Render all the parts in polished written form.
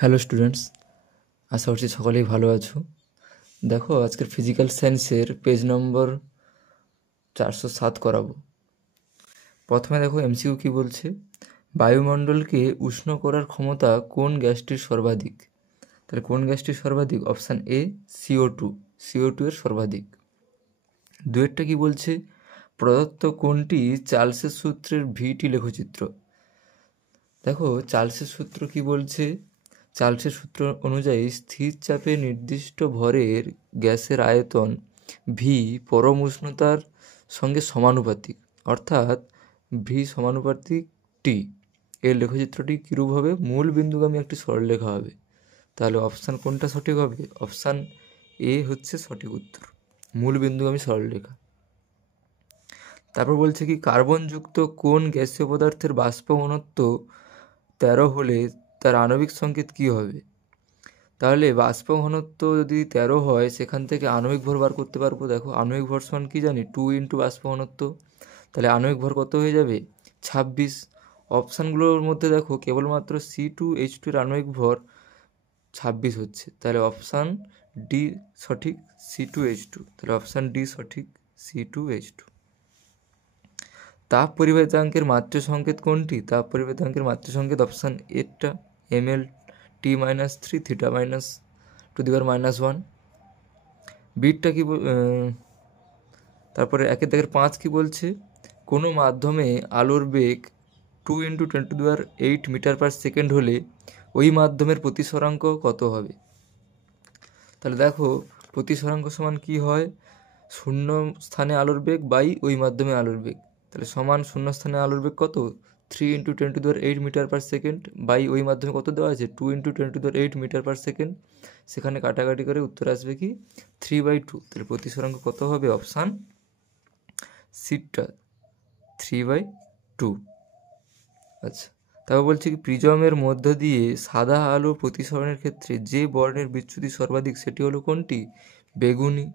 Hello students, আশা করছি সকলেই ভালো আছো। দেখো, আজকের ফিজিক্যাল সায়েন্সের পেজ নম্বর 407 করাবো। প্রথমে দেখো এমসিকিউ কি বলছে, বায়ুমণ্ডলকে উষ্ণ করার ক্ষমতা কোন গ্যাসটির সর্বাধিক? তাহলে কোন গ্যাসটির সর্বাধিক? অপশান এ CO2 এর সর্বাধিক। দুয়েরটা কি বলছে, প্রদত্ত কোনটি চার্লসের সূত্রের ভিটি লেখচিত্র? দেখো চার্লসের সূত্র কি বলছে, চার্লসের সূত্র অনুযায়ী স্থির চাপে নির্দিষ্ট ভরের গ্যাসের আয়তন ভি পরম উষ্ণতার সঙ্গে সমানুপাতিক, অর্থাৎ ভি সমানুপাতিক টি। এর লেখচিত্রটি কীরূপ হবে? মূল বিন্দুগামী একটি সরলরেখা হবে। তাহলে অপশান কোনটা সঠিক হবে? অপশান এ হচ্ছে সঠিক উত্তর, মূল বিন্দুগামী সরলরেখা। তারপর বলছে কি, কার্বনযুক্ত কোন গ্যাসীয় পদার্থের বাষ্প ঘনত্ব 13 হলে তার আণবিক সংকেত কী হবে? তাহলে বাষ্প ঘনত্ব যদি 13 হয়, সেখান থেকে আণবিক ভর বার করতে পারবো। দেখো আণবিক ভর সমান কী জানি? 2 ইন্টু বাষ্প ঘনত্ব। তাহলে আণবিক ভর কত হয়ে যাবে? 26। অপশানগুলোর মধ্যে দেখো কেবলমাত্র C2H2 এর আণবিক ভর 26 হচ্ছে। তাহলে অপশান ডি সঠিক, C2H2। তাহলে অপশান ডি সঠিক, C2H2। তাপ পরিবাহিতাঙ্কের মাত্রা সংকেত কোনটি? তাপ পরিবাহিতাঙ্কের মাত্রা সংকেত অপশান এরটা, mL(T-3 θ-1)। বিটটা কি? তারপরে 1/5 কি বলছে, কোনো মাধ্যমে আলোর বেগ 2 × 10⁸ মিটার/সেকেন্ড হলে ওই মাধ্যমের প্রতিসরাঙ্ক কত হবে? তাহলে দেখো প্রতিসরাঙ্ক সমান কি হয়? শূন্য স্থানে আলোর বেগ বাই ওই মাধ্যমে আলোর বেগ। তাহলে সমান শূন্য স্থানে আলোর বেগ কত? 3 × 10⁸ মিটার/সেকেন্ড বাই ওই মাধ্যমে কত দেওয়া আছে? 2 × 10⁸ মিটার/সেকেন্ড। সেখানে কাটাকাটি করে উত্তর আসবে কি? 3/2। তাহলে প্রতিসরাঙ্ক কত হবে? অপশান সিটা, 3/2। আচ্ছা, তারপর বলছে কি, প্রিজমের মধ্য দিয়ে সাদা আলো প্রতিসরণের ক্ষেত্রে যে বর্ণের বিচ্যুতি সর্বাধিক সেটি হলো কোনটি? বেগুনি।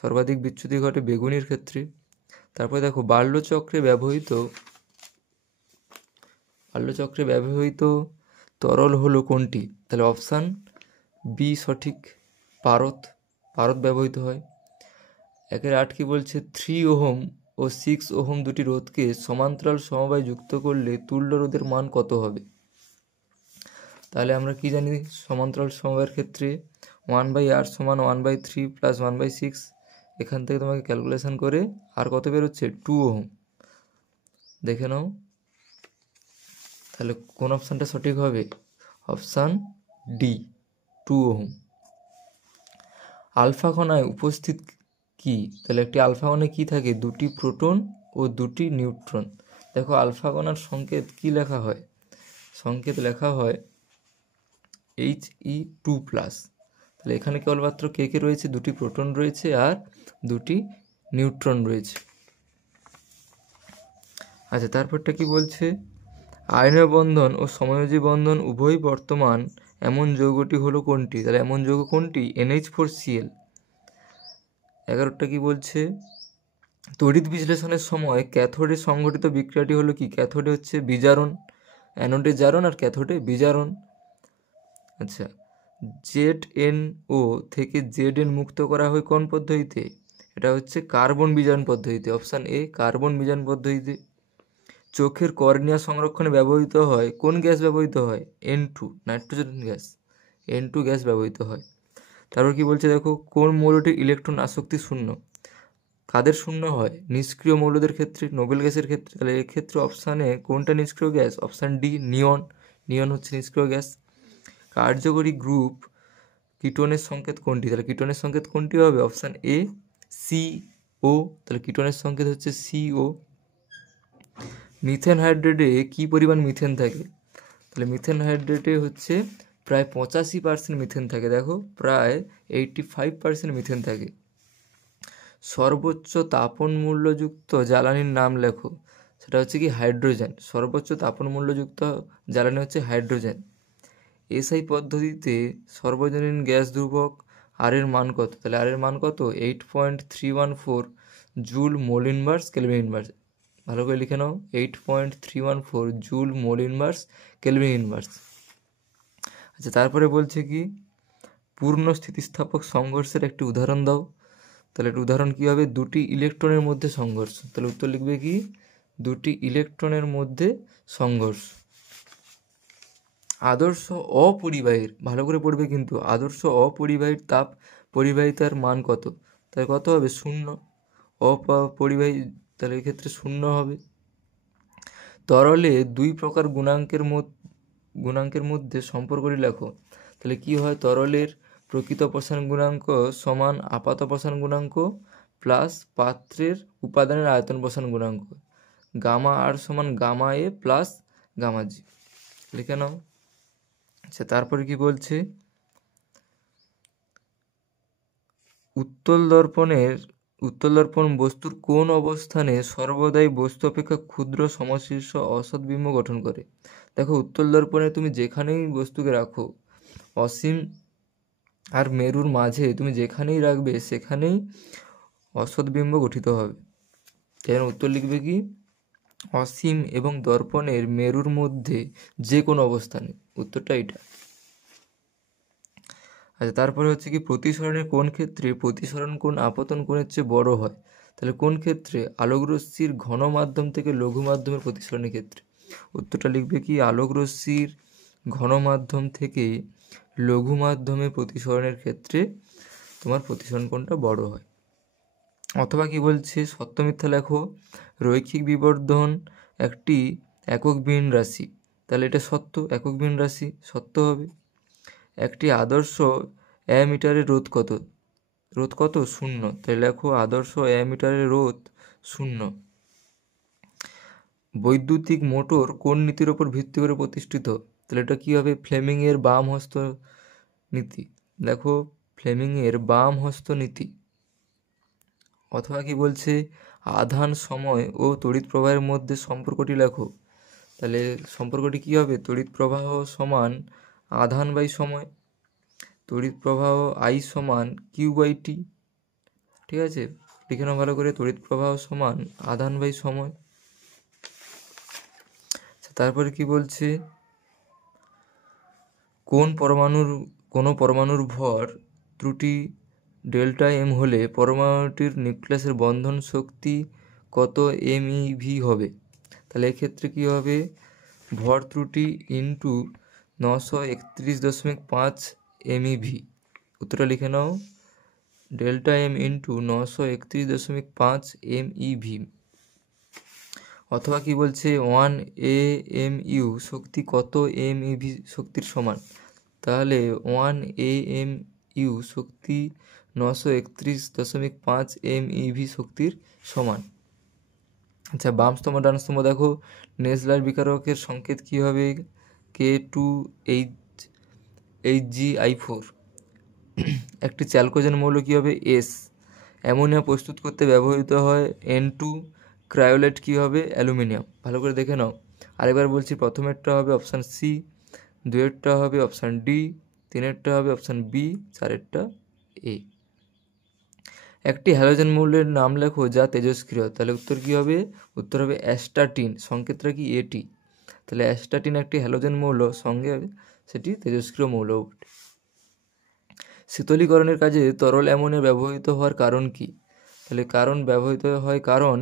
সর্বাধিক বিচ্যুতি ঘটে বেগুনির ক্ষেত্রে। তারপরে দেখো বাল্যচক্রে ব্যবহৃত তরল হলো কোনটি? তাহলে অপশান বি সঠিক, পারদ ব্যবহৃত হয়। 1/8 কি বলছে, 3 ওহম ও 6 ওহম দুটি রোধকে সমান্তরাল সমবায় যুক্ত করলে তুল্য রোধের মান কত হবে? তাহলে আমরা কি জানি সমান্তরাল সমবায়ের ক্ষেত্রে 1/r সমান 1/3 প্লাস 1/6। এখান থেকে তোমাকে ক্যালকুলেশন করে আর কত বেরোচ্ছে? 2 ওহম। দেখে নাও তাহলে কোন অপশানটা সঠিক হবে? Option D, 2 ohm. আলফা কণায় উপস্থিত কি? তাহলে একটি আলফা কণায় কি থাকে? 2টি প্রোটন ও 2টি নিউট্রন। দেখো আলফা কণার সংকেত কি লেখা হয়? সংকেত লেখা হয় He2+। তাহলে এখানে কেবলমাত্র কে কে রয়েছে? 2টি প্রোটন রয়েছে আর 2টি নিউট্রন রয়েছে। আচ্ছা, তারপরটা কি বলছে, আয়নীয় বন্ধন ও সমযোজী বন্ধন উভয়ই বর্তমান এমন যৌগটি হলো কোনটি? তাহলে এমন যৌগ কোনটি? NH4Cl। 11টা কি বলছে, তড়িৎ বিশ্লেষণের সময় ক্যাথোডে সংঘটিত বিক্রিয়াটি হলো কি? ক্যাথোডে হচ্ছে বিজারণ, অ্যানোডে জারণ আর ক্যাথোডে বিজারণ। আচ্ছা, ZnO থেকে Zn মুক্ত করা হয় কোন পদ্ধতিতে? এটা হচ্ছে কার্বন বিজারণ পদ্ধতিতে, অপশান এ কার্বন বিজারণ পদ্ধতিতে। চোখের কর্নিয়া সংরক্ষণে ব্যবহৃত হয় কোন গ্যাস? ব্যবহৃত হয় N2, nitrogen gas, N2 gas ব্যবহৃত হয়। তারপর কি বলছে, দেখো কোন মৌলটির ইলেকট্রন আসক্তি শূন্য? কাদের শূন্য হয়? নিষ্ক্রিয় মৌলদের ক্ষেত্রে, নোবেল গ্যাসের ক্ষেত্রে। তাহলে এক্ষেত্রে অপশানে কোনটা নিষ্ক্রিয় গ্যাস? অপশান ডি, নিয়ন হচ্ছে নিষ্ক্রিয় গ্যাস। কার্যকরী গ্রুপ কিটোনের সংকেত কোনটি? তাহলে কিটোনের সংকেত কোনটি হবে? Option A CO। তাহলে কিটোনের সংকেত হচ্ছে CO। মিথেন হাইড্রেটে কী পরিমাণ মিথেন থাকে? তাহলে মিথেন হাইড্রেটে হচ্ছে প্রায় 85% মিথেন থাকে। দেখো প্রায় 85% মিথেন থাকে। সর্বোচ্চ তাপন মূল্যযুক্ত জ্বালানির নাম লেখো। সেটা হচ্ছে কি? হাইড্রোজেন। সর্বোচ্চ তাপন মূল্যযুক্ত জ্বালানি হচ্ছে হাইড্রোজেন। এসআই পদ্ধতিতে সর্বজনীন গ্যাস ধ্রুবক আর এর মান কত? তাহলে আর এর মান কত? 8.314 joule mole inverse kelvin inverse. ভালো করে লিখে নাও, 8.314 joule mole inverse kelvin inverse. আচ্ছা, তারপরে বলছে কি পূর্ণ স্থিতিস্থাপক সংঘর্ষের একটি উদাহরণ দাও। তাহলে একটা উদাহরণ কী হবে, দুটি ইলেকট্রনের মধ্যে সংঘর্ষ। তাহলে উত্তর লিখবে কি দুটি ইলেকট্রনের মধ্যে সংঘর্ষ। আদর্শ অপরিবাহীর, ভালো করে পড়বে কিন্তু, আদর্শ অপরিবাহীর তাপ পরিবাহিতার মান কত? তাহলে কত হবে? 0। অপরিবাহী, তাহলে এক্ষেত্রে 0 হবে। তরলে দুই প্রকার গুণাঙ্কের মধ্যে সম্পর্কটি লেখো। তাহলে কি হয়, তরলের প্রকৃত অপসারণ গুণাঙ্ক সমান আপাত অপসারণ গুণাঙ্ক প্লাস পাত্রের উপাদানের আয়তন অপসারণ গুণাঙ্ক, গামা আর সমান গামা এ প্লাস গামা জি, লিখে নাও। আচ্ছা, তারপরে কি বলছে, উত্তল দর্পণ বস্তুর কোন অবস্থানে সর্বদাই বস্তু অপেক্ষা ক্ষুদ্র সমশীর্ষ অসৎ বিম্ব গঠন করে? দেখো, উত্তল দর্পণে তুমি যেখানেই বস্তুকে রাখো, অসীম আর মেরুর মাঝে তুমি যেখানেই রাখবে সেখানেই অসৎ বিম্ব গঠিত হবে। তাই উত্তর লিখবে কি অসীম এবং দর্পণের মেরুর মধ্যে যে কোনো অবস্থানে, উত্তরটা এটা। আচ্ছা, তারপরে হচ্ছে কি প্রতিসরণের কোন ক্ষেত্রে প্রতিসরণ কোণ আপতন কোণের চেয়ে বড় হয়? তাহলে কোন ক্ষেত্রে? আলোকরশ্মির ঘন মাধ্যম থেকে লঘু মাধ্যমের প্রতিসরণের ক্ষেত্রে। উত্তরটা লিখবে কি আলোকরশ্মির ঘন মাধ্যম থেকে লঘু মাধ্যমে প্রতিসরণের ক্ষেত্রে তোমার প্রতিসরণ কোণটা বড় হয়। অথবা কি বলছে, সত্য মিথ্যা লেখো। রৈখিক বিবর্ধন একটি একক বিহীন রাশি, তাহলে এটা সত্য, একক বিহীন রাশি, সত্য হবে। একটি আদর্শ অ্যামিটারের রোধ কত? 0। তাহলে লেখো আদর্শ অ্যামিটারের রোধ 0। বৈদ্যুতিক মোটর কোন নীতির ওপর ভিত্তি করে প্রতিষ্ঠিত? তাহলে এটা কী হবে? ফ্লেমিংয়ের বাম হস্ত নীতি। দেখো, ফ্লেমিংয়ের বাম হস্ত নীতি। অথবা কি বলছে, আধান সময় ও তড়িৎ প্রবাহের মধ্যে সম্পর্কটি লেখো। তাহলে সম্পর্কটি কী হবে? তড়িৎ প্রবাহ সমান আধান বাই সময়, তড়িৎ প্রবাহ আই সমান কিউ বাই টি। ঠিক আছে, লিখে নাও ভালো করে, তড়িৎ প্রবাহ সমান আধান বাই সময়। তারপরে কি বলছে, কোনো পরমাণুর ভর ত্রুটি ডেল্টা এম হলে পরমাণুটির নিউক্লিয়াসের বন্ধন শক্তি কত MeV হবে? তাহলে এক্ষেত্রে কী হবে, ভর ত্রুটি ইন্টু 931.5 MeV। উত্তরটা লিখে নাও, ডেল্টা এম ইন্টু 931.5 MeV। অথবা কি বলছে, 1 AMU শক্তি কত MeV শক্তির সমান? তাহলে 1 AMU শক্তি 931.5 MeV শক্তির সমান। আচ্ছা, বাম স্তম্ভ ডান স্তম্ভ দেখো, নেসলার বিকারকের সংকেত কী হবে? K2HgI4। একটি চ্যালকোজেন মৌল কী হবে? S। অ্যামোনিয়া প্রস্তুত করতে ব্যবহৃত হয় N2। ক্রায়োলেট কী হবে? অ্যালুমিনিয়াম। ভালো করে দেখে নাও। আরেকবার বলছি, প্রথমেরটা হবে অপশান সি, দুয়েরটা হবে অপশান ডি, তিনেরটা হবে অপশান বি, চারেরটা এ। একটি হ্যালোজেন মৌলের নাম লেখো যা তেজস্ক্রিয়। তাহলে উত্তর কী হবে? উত্তর হবে অ্যাস্টাটিন, সংকেতটা কি? এটি। তাহলে অ্যাস্টাটিন একটি হ্যালোজেন মৌল, সঙ্গে সেটি তেজস্ক্রিয় মৌল। শীতলীকরণের কাজে তরল অ্যামোনিয়া ব্যবহৃত হওয়ার কারণ কি? তাহলে কারণ ব্যবহৃত হয় কারণ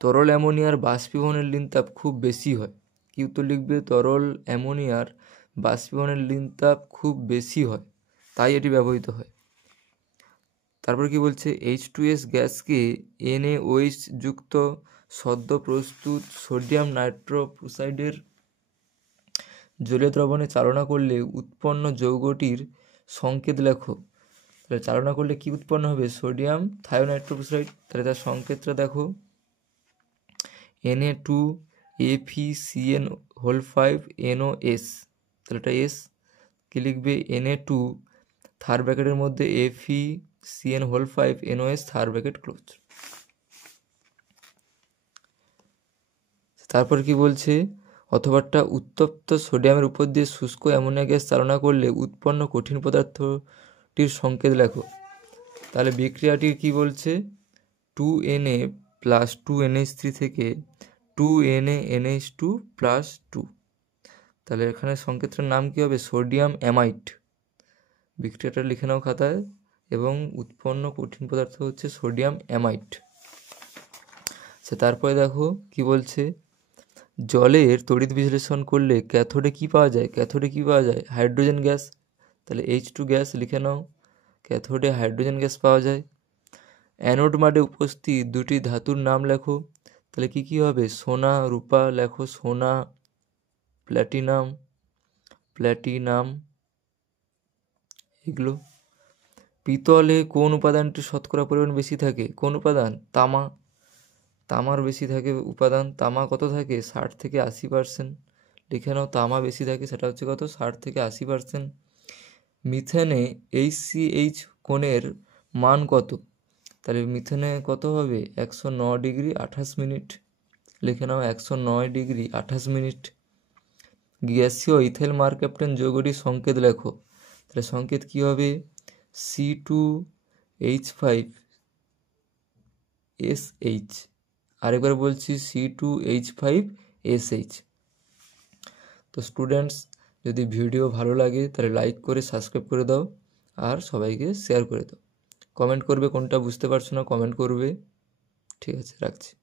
তরল অ্যামোনিয়ার বাষ্পীভবনের লিনতাপ খুব বেশি হয়। কি উত্তর লিখবে? তরল অ্যামোনিয়ার বাষ্পীভবনের লিনতাপ খুব বেশি হয়, তাই এটি ব্যবহৃত হয়। তারপর কি বলছে, H2S গ্যাসকে NaOH যুক্ত সদ্য প্রস্তুত সোডিয়াম নাইট্রোক্সাইডের জলীয় দ্রবণে চালনা করলে উৎপন্ন যৌগটির সংকেত লেখো। তাহলে চালনা করলে কি উৎপন্ন হবে? সোডিয়াম থায়োনাইট্রোক্সাইড। তাহলে তার সংকেতটা দেখো, Na2FeCN5NOS। তাহলে এটা এস। কি লিখবে? Na2 থার্ড ব্র্যাকেটের মধ্যে FeCN5NOS থার্ড ব্র্যাকেট ক্লোজ। তারপর কি বলছে, অথবাটা উত্তপ্ত সোডিয়ামের উপর দিয়ে শুষ্ক অ্যামোনিয়া গ্যাস চালনা করলে উৎপন্ন কঠিন পদার্থটির সংকেত লেখো। তাহলে বিক্রিয়াটির কি বলছে, 2Na + 2NH3 থেকে 2NaNH2 + 2। তাহলে এখানে সংকেতটার নাম কী হবে? Sodium amide. বিক্রিয়াটা লিখে নাও খাতায়। এবং উৎপন্ন কঠিন পদার্থ হচ্ছে সোডিয়াম অ্যামাইড। তারপরে দেখো কি বলছে, জলের তড়িৎ বিশ্লেষণ করলে ক্যাথোডে কি পাওয়া যায়? ক্যাথোডে কি পাওয়া যায়? Hydrogen gas. তাহলে H2 গ্যাস লিখে নাও, ক্যাথোডে হাইড্রোজেন গ্যাস পাওয়া যায়। অ্যানোড মাডে উপস্থিত দুটি ধাতুর নাম লেখো। তাহলে কি কি হবে? সোনা, রূপা লেখো, সোনা, প্ল্যাটিনাম, প্ল্যাটিনাম, এগুলো। পিতলে কোন উপাদানটি শতকরা পরিমাণ বেশি থাকে? কোন উপাদান? তামা। তামার বেশি থাকে উপাদান। তামা কত থাকে? 60 থেকে 80%। লিখে নাও, তামা বেশি থাকে, সেটা হচ্ছে কত? 60 থেকে 80%। মিথেনে HCH কোণের মান কত? তাহলে মিথেনে কত হবে? 109 ডিগ্রি 28 মিনিট। লিখে নাও, 109 ডিগ্রি 28 মিনিট। গ্যাসীয় ইথেল মারক্যাপটেন যৌগটির সংকেত লেখো। তাহলে সংকেত কি হবে? C2H5SH। আরেকবার বলছি, C2H5SH। তো স্টুডেন্টস, যদি ভিডিও ভালো লাগে তাহলে লাইক করে সাবস্ক্রাইব করে দাও, আর সবাইকে শেয়ার করে দাও। কমেন্ট করবে কোনটা বুঝতে পারছো না, কমেন্ট করবে। ঠিক আছে, রাখছি।